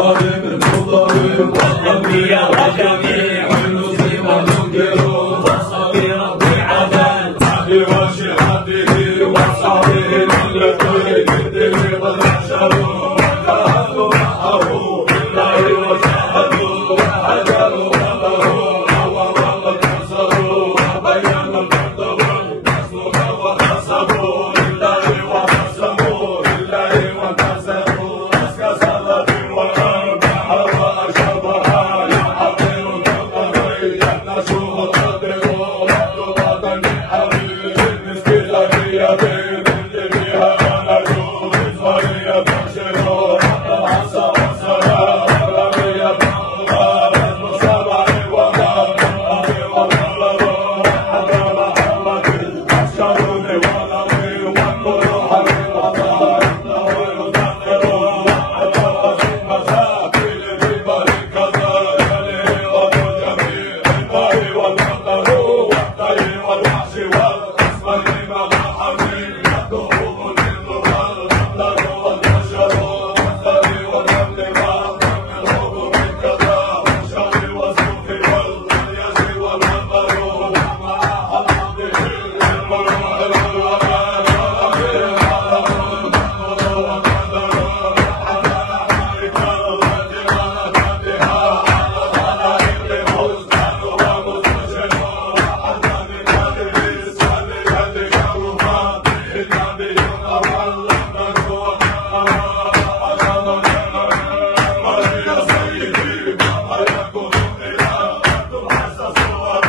الظالم المضطرب والأنبياء والجميع والمسلم المنكر والصبي ربي عدل عبدي وشهادته وصحبه من لديه الدين والمحشر وجاهدوا معه بالله وشاهدوا وحجروا وله ووالله كسروا وبينوا الحق والنصر وحسبوا لله وحسبوا لله وحسبوا أسكى صلاة والأربعة وأشربها يحضر القدر ينشوا وقدروا وقضاء الحبيب المسكين بيدين اللي بها نجوا بصرية تبشروا العصا والسلام ربيع الله بالمصابع وما بالأبي والغلبوا حتى محمد الشرون والأبي والنور حبيب الله يطلعوا ويذكروا وحتى المساكين في بارك الله يلي غدو جميع الباري والمطر والطير والوحش والقسم لما حميد يدوم للضرر والنار والبشر والثري والنمل والحب بالكذا والشر والسوف والياس والمطر ومع حمده المروء والوباء والأمير والأمر والقدر والحمائك والجبال كلها على الخلائق حسنا ومستشر وحتى من هذه السنة كرمات النبي الأول نشوى يا سيدي ما يكون إلا أنتم حسسوا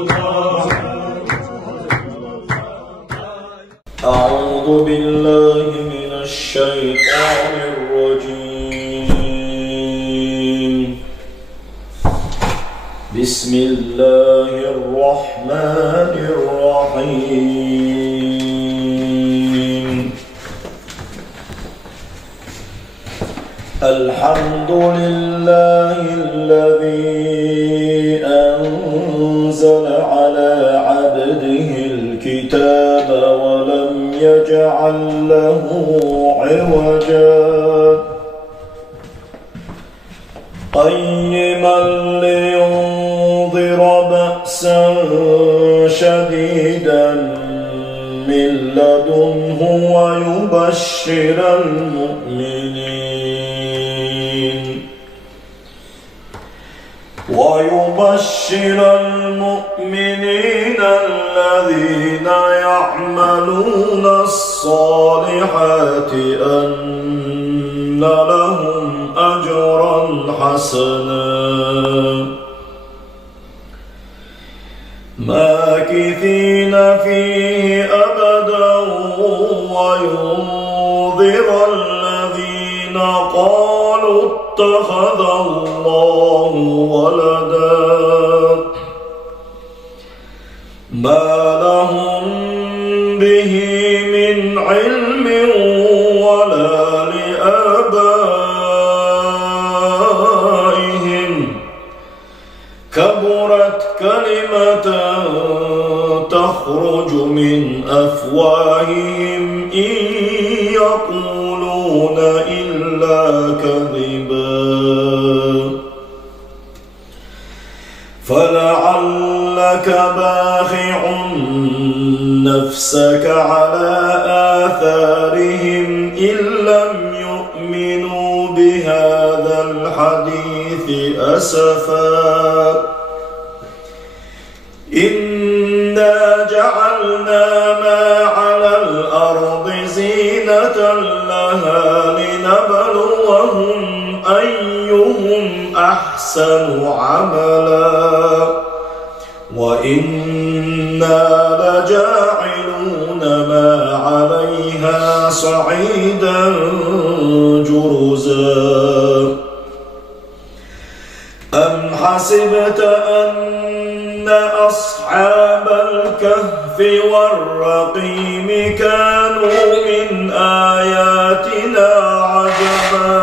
الله. أعوذ بالله من الشيطان الرجيم. بسم الله الرحمن الرحيم. الحمد لله الذي أنزل على عبده الكتاب ولم يجعل له عوجا قيما لينذر بأسا شديدا من لدنه ويبشر المؤمنين الذين يعملون الصالحات أن لهم أجرا حسنا ماكثين فيه أبدا وينذر الذين قالوا اتخذ الله ولدا ما لهم به من علم ولا لآبائهم كبرت كلمة تخرج من أفواههم إن يقولون إلا كذبا فلعلك باخع نفسك على آثارهم إن لم يؤمنوا بهذا الحديث أسفا إنا جعلنا ما على الأرض زينة لها لنبلوهم أيهم أحسن عملا وإنا لجاعلون ما عليها صعيدا جرزا أم حسبت أن أصحاب الكهف والرقيم كانوا من آياتنا عجبا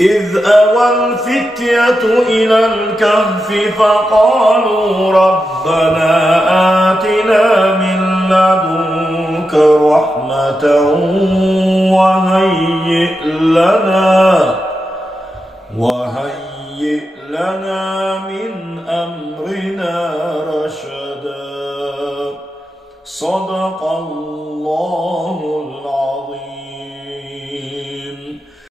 إذ أوى الفتية إلى الكهف فقالوا ربنا آتنا من لدنك رحمة وهيئ لنا من أمرنا رشدا صدق الله العظيم.